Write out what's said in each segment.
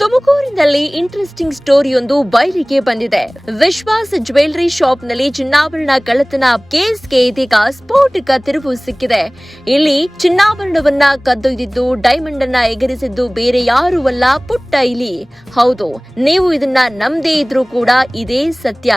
ತುಮಕೂರಿನಲ್ಲಿ ಇಂಟ್ರೆಸ್ಟಿಂಗ್ ಸ್ಟೋರಿಯೊಂದು ಬಯಲಿಗೆ ಬಂದಿದೆ. ವಿಶ್ವಾಸ್ ಜ್ಯುವೆಲರಿ ಶಾಪ್ನಲ್ಲಿ ಚಿನ್ನಾಭರಣ ಕಳ್ಳತನ ಕೇಸ್ಗೆ ಇದೀಗ ಸ್ಫೋಟಕ ತಿರುವು ಸಿಕ್ಕಿದೆ. ಇಲ್ಲಿ ಚಿನ್ನಾಭರಣವನ್ನ ಕದ್ದೊಯ್ದಿದ್ದು ಡೈಮಂಡ್ ಅನ್ನ ಎಗರಿಸಿದ್ದು ಬೇರೆ ಯಾರೂ ಅಲ್ಲ, ಪುಟ್ಟ ಇಲಿ. ಹೌದು, ನೀವು ಇದನ್ನ ನಂಬದೇ ಇದ್ರೂ ಕೂಡ ಇದೇ ಸತ್ಯ.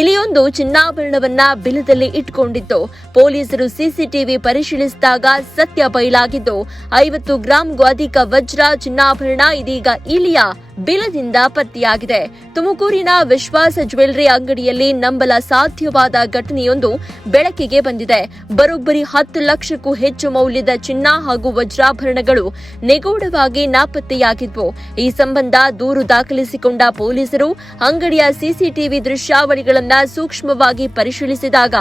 ಇಲಿಯೊಂದು ಚಿನ್ನಾಭರಣವನ್ನ ಬಿಲದಲ್ಲಿ ಇಟ್ಕೊಂಡಿತ್ತು. ಪೊಲೀಸರು ಸಿಸಿಟಿವಿ ಪರಿಶೀಲಿಸಿದಾಗ ಸತ್ಯ ಬಯಲಾಗಿದ್ದು 50 ಗ್ರಾಂಗೂ ಅಧಿಕ ವಜ್ರ ಚಿನ್ನಾಭರಣ ಇದೀಗ ಇಲಿಯ ಬಿಲದಿಂದ ಪತ್ತೆಯಾಗಿದೆ. ತುಮಕೂರಿನ ವಿಶ್ವಾಸ ಜ್ಯುವೆಲರಿ ಅಂಗಡಿಯಲ್ಲಿ ನಂಬಲ ಸಾಧ್ಯವಾದ ಘಟನೆಯೊಂದು ಬೆಳಕಿಗೆ ಬಂದಿದೆ. ಬರೋಬ್ಬರಿ 10 ಲಕ್ಷಕ್ಕೂ ಹೆಚ್ಚು ಮೌಲ್ಯದ ಚಿನ್ನ ಹಾಗೂ ವಜ್ರಾಭರಣಗಳು ನಿಗೂಢವಾಗಿ ನಾಪತ್ತೆಯಾಗಿದ್ವು. ಈ ಸಂಬಂಧ ದೂರು ದಾಖಲಿಸಿಕೊಂಡ ಪೊಲೀಸರು ಅಂಗಡಿಯ ಸಿಸಿಟಿವಿ ದೃಶ್ಯಾವಳಿಗಳನ್ನ ಸೂಕ್ಷ್ಮವಾಗಿ ಪರಿಶೀಲಿಸಿದಾಗ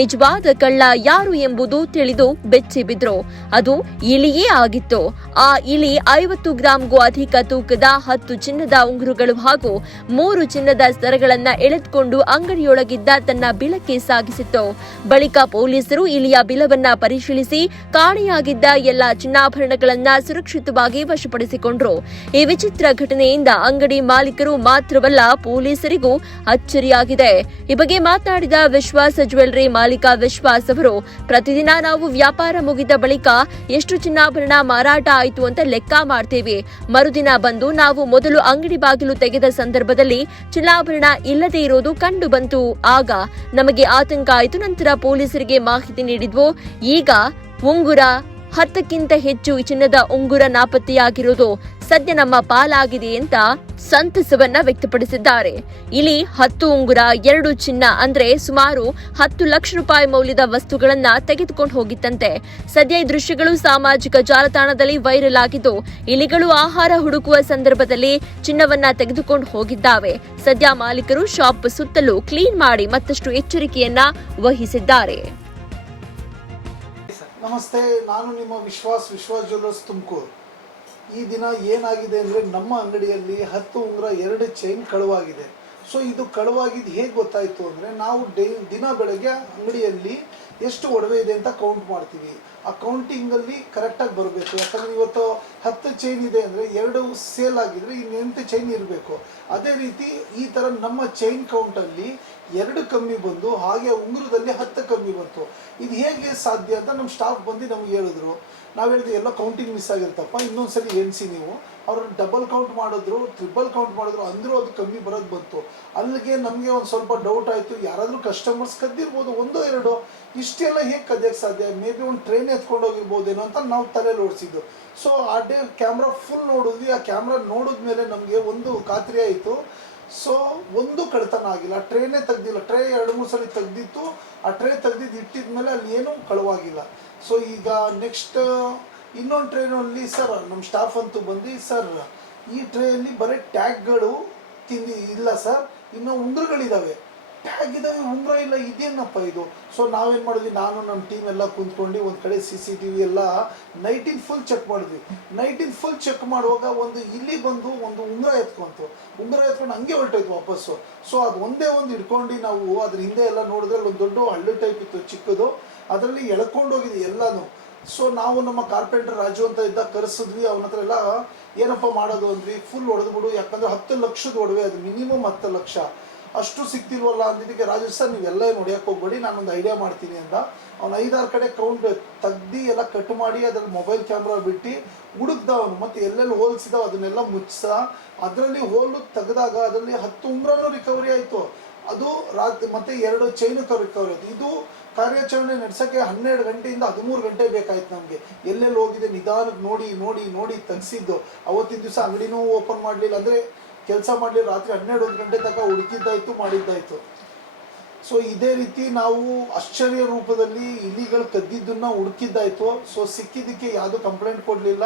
ನಿಜವಾದ ಕಳ್ಳ ಯಾರು ಎಂಬುದು ತಿಳಿದು ಬೆಚ್ಚಿಬಿದ್ರು. ಅದು ಇಲಿಯೇ ಆಗಿತ್ತು. ಆ ಇಲಿ 50 ಗ್ರಾಂಗೂ ಅಧಿಕ ತೂಕದ 10 ಚಿನ್ನದ ಉಂಗುರಗಳು ಹಾಗೂ 3 ಚಿನ್ನದ ಸರಗಳನ್ನ ಎಳೆದುಕೊಂಡು ಅಂಗಡಿಯೊಳಗಿದ್ದ ತನ್ನ ಬಿಲಕ್ಕೆ ಸಾಗಿಸಿತ್ತು. ಬಳಿಕ ಪೊಲೀಸರು ಇಲಿಯ ಬಿಲವನ್ನ ಪರಿಶೀಲಿಸಿ ಕಾಣೆಯಾಗಿದ್ದ ಎಲ್ಲಾ ಚಿನ್ನಾಭರಣಗಳನ್ನ ಸುರಕ್ಷಿತವಾಗಿ ವಶಪಡಿಸಿಕೊಂಡ್ರು. ಈ ವಿಚಿತ್ರ ಘಟನೆಯಿಂದ ಅಂಗಡಿ ಮಾಲೀಕರು ಮಾತ್ರವಲ್ಲ, ಪೊಲೀಸರಿಗೂ ಅಚ್ಚರಿಯಾಗಿದೆ. ಈ ಬಗ್ಗೆ ಮಾತನಾಡಿದ ವಿಶ್ವಾಸ ಜ್ಯುವೆಲರಿ ಮಾಲೀಕ ವಿಶ್ವಾಸ್ ಅವರು, ಪ್ರತಿದಿನ ನಾವು ವ್ಯಾಪಾರ ಮುಗಿದ ಬಳಿಕ ಎಷ್ಟು ಚಿನ್ನಾಭರಣ ಮಾರಾಟ ಆಯಿತು ಅಂತ ಲೆಕ್ಕ ಮಾಡ್ತೇವೆ. ಮರುದಿನ ಬಂದು ನಾವು ಮೊದಲು ಅಂಗಡಿ ಬಾಗಿಲು ತೆಗೆದ ಸಂದರ್ಭದಲ್ಲಿ ಚಿನ್ನಾಭರಣ ಇಲ್ಲದೆ ಇರೋದು ಕಂಡು ಬಂತು. ಆಗ ನಮಗೆ ಆತಂಕ ಆಯಿತು. ನಂತರ ಪೊಲೀಸರಿಗೆ ಮಾಹಿತಿ ನೀಡಿದ್ವು. ಈಗ ಉಂಗುರ 10ಕ್ಕಿಂತ ಹೆಚ್ಚು ಚಿನ್ನದ ಉಂಗುರ ನಾಪತ್ತೆಯಾಗಿರೋದು ಸದ್ಯ ನಮ್ಮ ಪಾಲಾಗಿದೆ ಅಂತ ಸಂತಸವನ್ನ ವ್ಯಕ್ತಪಡಿಸಿದ್ದಾರೆ. ಇಲ್ಲಿ 10 ಉಂಗುರ, 2 ಚಿನ್ನ ಅಂದ್ರೆ ಸುಮಾರು 10 ಲಕ್ಷ ರೂಪಾಯಿ ಮೌಲ್ಯದ ವಸ್ತುಗಳನ್ನ ತೆಗೆದುಕೊಂಡು ಹೋಗಿತ್ತಂತೆ. ಸದ್ಯ ಈ ದೃಶ್ಯಗಳು ಸಾಮಾಜಿಕ ಜಾಲತಾಣದಲ್ಲಿ ವೈರಲ್ ಆಗಿದ್ದು, ಇಲಿಗಳು ಆಹಾರ ಹುಡುಕುವ ಸಂದರ್ಭದಲ್ಲಿ ಚಿನ್ನವನ್ನ ತೆಗೆದುಕೊಂಡು ಹೋಗಿದ್ದಾವೆ. ಸದ್ಯ ಮಾಲೀಕರು ಶಾಪ್ ಸುತ್ತಲೂ ಕ್ಲೀನ್ ಮಾಡಿ ಮತ್ತಷ್ಟು ಎಚ್ಚರಿಕೆಯನ್ನ ವಹಿಸಿದ್ದಾರೆ. ನಮಸ್ತೆ, ನಾನು ನಿಮ್ಮ ವಿಶ್ವಾಸ್ ಜ್ಯುವೆಲರ್ಸ್ ತುಮಕೂರು. ಈ ದಿನ ಏನಾಗಿದೆ ಅಂದರೆ, ನಮ್ಮ ಅಂಗಡಿಯಲ್ಲಿ 10 ಉಂಗುರ 2 ಚೈನ್ ಕಳುವಾಗಿದೆ. ಸೊ ಇದು ಕಳುವಾಗಿದ್ದು ಹೇಗೆ ಗೊತ್ತಾಯಿತು ಅಂದರೆ, ನಾವು ದಿನ ಬೆಳಗ್ಗೆ ಅಂಗಡಿಯಲ್ಲಿ ಎಷ್ಟು ಒಡವೆ ಇದೆ ಅಂತ ಕೌಂಟ್ ಮಾಡ್ತೀವಿ. ಆ ಕೌಂಟಿಂಗಲ್ಲಿ ಕರೆಕ್ಟಾಗಿ ಬರಬೇಕು. ಯಾಕಂದರೆ ಇವತ್ತು 10 ಚೈನ್ ಇದೆ ಅಂದರೆ 2 ಸೇಲ್ ಆಗಿದ್ರೆ ಇನ್ನು 8 ಚೈನ್ ಇರಬೇಕು. ಅದೇ ರೀತಿ ಈ ಥರ ನಮ್ಮ ಚೈನ್ ಕೌಂಟಲ್ಲಿ 2 ಕಮ್ಮಿ ಬಂದು, ಹಾಗೆ ಉಂಗುರದಲ್ಲಿ 10 ಕಮ್ಮಿ ಬಂತು. ಇದು ಹೇಗೆ ಸಾಧ್ಯ ಅಂತ ನಮ್ಮ ಸ್ಟಾಫ್ ಬಂದು ನಮ್ಗೆ ಹೇಳಿದ್ರು. ನಾವು ಹೇಳಿದ್ವಿ ಎಲ್ಲ ಕೌಂಟಿಂಗ್ ಮಿಸ್ ಆಗಿರ್ತಪ್ಪ, ಇನ್ನೊಂದ್ಸರಿ ಎಣಿಸಿ ನೀವು. ಅವರು ಡಬಲ್ ಕೌಂಟ್ ಮಾಡಿದ್ರು, ಟ್ರಿಬಲ್ ಕೌಂಟ್ ಮಾಡಿದ್ರು, ಅಂದರೂ ಅದು ಕಮ್ಮಿ ಬರೋದು ಬಂತು. ಅಲ್ಲಿಗೆ ನಮಗೆ ಒಂದು ಸ್ವಲ್ಪ ಡೌಟ್ ಆಯಿತು, ಯಾರಾದರೂ ಕಸ್ಟಮರ್ಸ್ ಕದ್ದಿರ್ಬೋದು, 1-2 ಇಷ್ಟೆಲ್ಲ ಹೇಗೆ ಕದಿಯೋಕ್ಕೆ ಸಾಧ್ಯ, ಮೇ ಬಿ ಒಂದು ಟ್ರೈನ್ ಎತ್ಕೊಂಡು ಹೋಗಿರ್ಬೋದೇನೋ ಅಂತ ನಾವು ತಲೆಯಲ್ಲಿ ಓಡಿಸಿದ್ದು. ಸೊ ಆ ಡೇ ಕ್ಯಾಮ್ರಾ ಫುಲ್ ನೋಡಿದ್ವಿ. ಆ ಕ್ಯಾಮ್ರಾ ನೋಡಿದ್ಮೇಲೆ ನಮಗೆ ಒಂದು ಖಾತ್ರಿ ಆಯಿತು. ಸೊ ಒಂದು ಕಳ್ತನ ಆಗಿಲ್ಲ, ಟ್ರೇನೇ ತೆಗ್ದಿಲ್ಲ. ಟ್ರೇ 2-3 ಸಲ ತೆಗ್ದಿತ್ತು. ಆ ಟ್ರೇ ತೆಗ್ದಿದ್ದು ಇಟ್ಟಿದ್ಮೇಲೆ ಅಲ್ಲಿ ಏನೂ ಕಳುವಾಗಿಲ್ಲ. ಸೊ ಈಗ ನೆಕ್ಸ್ಟ್ ಇನ್ನೊಂದು ಟ್ರೈನಲ್ಲಿ ಸರ್ ನಮ್ಮ ಸ್ಟಾಫ್ ಅಂತೂ ಬಂದು, ಸರ್ ಈ ಟ್ರೇಯಲ್ಲಿ ಬರೀ ಟ್ಯಾಗ್ಗಳು ಇಲ್ಲ ಸರ್, ಇನ್ನೂ ಉಂಗುರಗಳಿದ್ದಾವೆ. ಟ್ಯಾಗ್ ಇದ್ದಾವೆ, ಉಂಗುರ ಇಲ್ಲ, ಇದೇನಪ್ಪ ಇದು? ಸೊ ನಾವೇನು ಮಾಡಿದ್ವಿ, ನಾನು ನಮ್ಮ ಟೀಮ್ ಎಲ್ಲ ಕುಂತ್ಕೊಂಡು ಒಂದು ಕಡೆ CCTV ಎಲ್ಲ ನೈಟಿನ ಫುಲ್ ಚೆಕ್ ಮಾಡಿದ್ವಿ. ನೈಟಿನ ಫುಲ್ ಚೆಕ್ ಮಾಡುವಾಗ ಒಂದು ಇಲ್ಲಿ ಬಂದು ಒಂದು ಉಂಗುರ ಎತ್ಕೊಂಡು ಹಂಗೆ ಹೊರಟೋಯ್ತು ವಾಪಸ್ಸು. ಸೊ ಅದು ಒಂದೇ ಒಂದು ಹಿಡ್ಕೊಂಡು ನಾವು ಅದ್ರ ಹಿಂದೆ ಎಲ್ಲ ನೋಡಿದ್ರೆ ಒಂದು ದೊಡ್ಡ ಹಳ್ಳಿ ಟೈಪ್ ಇತ್ತು ಚಿಕ್ಕದು, ಅದರಲ್ಲಿ ಎಳ್ಕೊಂಡು ಹೋಗಿದೆ ಎಲ್ಲನೂ. ಸೊ ನಾವು ನಮ್ಮ ಕಾರ್ಪೆಂಟರ್ ರಾಜು ಅಂತ ಇದ್ದ ಕರೆಸಿದ್ವಿ. ಅವನ ಹತ್ರ ಎಲ್ಲ ಏನಪ್ಪ ಮಾಡೋದು ಅಂದ್ವಿ. ಫುಲ್ ಹೊಡೆದ್ಬಿಡು, ಯಾಕಂದರೆ 10 ಲಕ್ಷದ ಒಡವೆ, ಅದು ಮಿನಿಮಮ್ 10 ಲಕ್ಷ. ಅಷ್ಟು ಸಿಗ್ತಿಲ್ವಲ್ಲ ಅಂದಿದ್ದಕ್ಕೆ ರಾಜು ಸರ್ ನೀವೆಲ್ಲ ಏನು ಹೊಡೆಯೋಕ್ಕೆ ಹೋಗ್ಬೇಡಿ, ನಾನೊಂದು ಐಡಿಯಾ ಮಾಡ್ತೀನಿ ಅಂದ. ಅವ್ನು 5-6 ಕಡೆ ಕೌಂಟ್ ತೆಗ್ದು ಎಲ್ಲ ಕಟ್ ಮಾಡಿ ಅದ್ರಲ್ಲಿ ಮೊಬೈಲ್ ಕ್ಯಾಮ್ರಾ ಬಿಟ್ಟು ಹುಡುಕ್ದ ಅವನು. ಮತ್ತು ಎಲ್ಲೆಲ್ಲಿ ಹೋಲ್ಸಿದಾವ ಅದನ್ನೆಲ್ಲ ಮುಚ್ಚಿಸ. ಅದರಲ್ಲಿ ಹೋಲು ತೆಗೆದಾಗ ಅದರಲ್ಲಿ 10 ಉಂಗುರನೂ ರಿಕವರಿ ಆಯಿತು. ಅದು ರಾತ್ರಿ ಮತ್ತು 2 ಚೈನಕ್ಕೆ ರಿಕವರಿ ಆಯಿತು. ಇದು ಕಾರ್ಯಾಚರಣೆ ನಡೆಸೋಕ್ಕೆ 12 ಗಂಟೆಯಿಂದ 13 ಗಂಟೆ ಬೇಕಾಯ್ತು ನಮಗೆ. ಎಲ್ಲೆಲ್ಲಿ ಹೋಗಿದೆ ನಿಧಾನಕ್ಕೆ ನೋಡಿ ತೆಗೆಸಿದ್ದು. ಅವತ್ತಿನ ದಿವಸ ಅಂಗಡಿನೂ ಓಪನ್ ಮಾಡಲಿಲ್ಲ, ಅಂದರೆ ಕೆಲಸ ಮಾಡಲಿ, ರಾತ್ರಿ 12-1 ಗಂಟೆ ತನಕ ಹುಡುಕಿದ್ದಾಯಿತು, ಮಾಡಿದ್ದಾಯಿತು. ಸೊ ಇದೇ ರೀತಿ ನಾವು ಆಶ್ಚರ್ಯ ರೂಪದಲ್ಲಿ ಇಲಿಗಳು ಕದ್ದಿದ್ದನ್ನು ಹುಡುಕಿದ್ದಾಯಿತು. ಸೊ ಸಿಕ್ಕಿದ್ದಕ್ಕೆ ಯಾವುದೂ ಕಂಪ್ಲೇಂಟ್ ಕೊಡಲಿಲ್ಲ.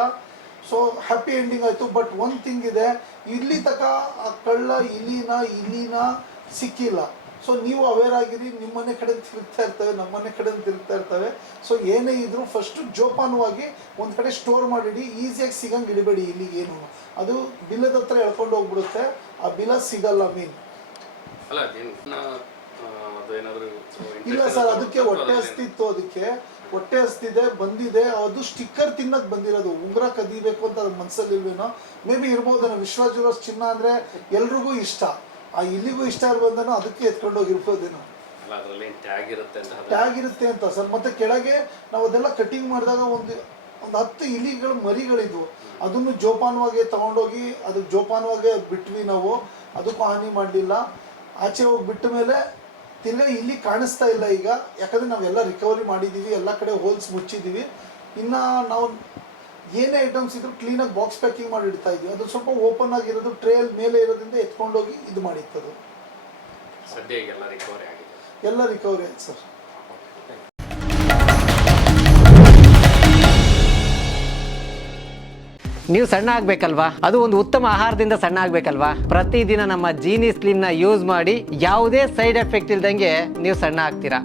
ಸೊ ಹ್ಯಾಪಿ ಎಂಡಿಂಗ್ ಆಯಿತು. ಬಟ್ ಒಂದು ಥಿಂಗ್ ಇದೆ, ಇಲ್ಲಿ ತನಕ ಆ ಕಳ್ಳ ಇಲಿನ ಸಿಕ್ಕಿಲ್ಲ. ಸೊ ನೀವು ಅವೇರ್ ಆಗಿರಿ, ನಿಮ್ಮನೆ ಕಡೆ ತಿರುಗ್ತಾ ಇರ್ತವೆ, ನಮ್ಮನೆ ಕಡೆ ತಿರುಗ್ತಾ ಇರ್ತವೆ. ಸೊ ಏನೇ ಇದ್ರೂ ಫಸ್ಟು ಜೋಪಾನವಾಗಿ ಒಂದು ಕಡೆ ಸ್ಟೋರ್ ಮಾಡಿಡಿ, ಈಸಿಯಾಗಿ ಸಿಗಂಗೆ ಇಡಬೇಡಿ. ಇಲ್ಲಿಗೇನು ಅದು ಬಿಲದ ಹತ್ರ ಎಳ್ಕೊಂಡು ಹೋಗ್ಬಿಡುತ್ತೆ, ಆ ಬಿಲ ಸಿಗಲ್ಲ. ಇಲ್ಲ ಸರ್, ಅದಕ್ಕೆ ಹೊಟ್ಟೆ ಹಸ್ತಿತ್ತು. ಅದಕ್ಕೆ ಹೊಟ್ಟೆ ಹಸ್ತಿದೆ ಬಂದಿದೆ, ಅದು ಸ್ಟಿಕ್ಕರ್ ತಿನ್ನಕ್ ಬಂದಿರೋದು, ಉಂಗುರ ಕದಿಬೇಕು ಅಂತ ಅದ್ರ ಮನ್ಸಲ್ಲಿ ಇಲ್ವೇನೋ, ಮೇ ಬಿ ಇರ್ಬೋದೇನೋ. ವಿಶ್ವಾಸ್ ಜ್ಯುವೆಲರ್ಸ್ ಚಿನ್ನ ಅಂದ್ರೆ ಎಲ್ರಿಗೂ ಇಷ್ಟ, ಆ ಇಲ್ಲಿಗೂ ಇಷ್ಟ ಇರ್ಬೋದೇನೋ, ಅದಕ್ಕೆ ಎತ್ಕೊಂಡು ಹೋಗಿರ್ಬೋದೇನೋ. ಟ್ಯಾಗ್ ಇರುತ್ತೆ ಅಂತ ಸರ್. ಮತ್ತೆ ಕೆಳಗೆ ನಾವು ಅದೆಲ್ಲ ಕಟಿಂಗ್ ಮಾಡಿದಾಗ ಒಂದು 10 ಇಲಿಗಳ ಮರಿಗಳಿದ್ವು, ಅದನ್ನು ಜೋಪಾನವಾಗಿ ತಗೊಂಡೋಗಿ ಅದು ಜೋಪಾನವಾಗಿ ಬಿಟ್ವಿ ನಾವು, ಅದಕ್ಕೂ ಹಾನಿ ಮಾಡಲಿಲ್ಲ. ಆಚೆ ಹೋಗಿ ಬಿಟ್ಟ ಮೇಲೆ ತಿರ್ಗಾ ಇಲ್ಲಿ ಕಾಣಿಸ್ತಾ ಇಲ್ಲ ಈಗ, ಯಾಕಂದರೆ ನಾವೆಲ್ಲ ರಿಕವರಿ ಮಾಡಿದ್ದೀವಿ, ಎಲ್ಲ ಕಡೆ ಹೋಲ್ಸ್ ಮುಚ್ಚಿದ್ದೀವಿ. ಇನ್ನು ನಾವು ಏನೇ ಐಟಮ್ಸ್ ಇದ್ರು ಕ್ಲೀನಾಗಿ ಬಾಕ್ಸ್ ಪ್ಯಾಕಿಂಗ್ ಮಾಡಿ ಇಡ್ತಾ ಇದ್ವಿ. ಅದು ಸ್ವಲ್ಪ ಓಪನ್ ಆಗಿರೋದು ಟ್ರೇಲ್ ಮೇಲೆ ಇರೋದ್ರಿಂದ ಎತ್ಕೊಂಡೋಗಿ ಇದು ಮಾಡಿತ್ತದು. ಸದ್ಯ ಎಲ್ಲ ರಿಕವರಿ ಆಗಿದೆ, ಎಲ್ಲ ರಿಕವರಿ ಆಯ್ತು ಸರ್. ನೀವು ಸಣ್ಣ ಆಗ್ಬೇಕಲ್ವಾ, ಅದು ಒಂದು ಉತ್ತಮ ಆಹಾರದಿಂದ ಸಣ್ಣ ಆಗ್ಬೇಕಲ್ವಾ. ಪ್ರತಿದಿನ ನಮ್ಮ ಜೀನಿ ಸ್ಲಿಮ್ ನ ಯೂಸ್ ಮಾಡಿ ಯಾವುದೇ ಸೈಡ್ ಎಫೆಕ್ಟ್ ಇಲ್ದಂಗೆ ನೀವು ಸಣ್ಣ ಆಗ್ತೀರಾ.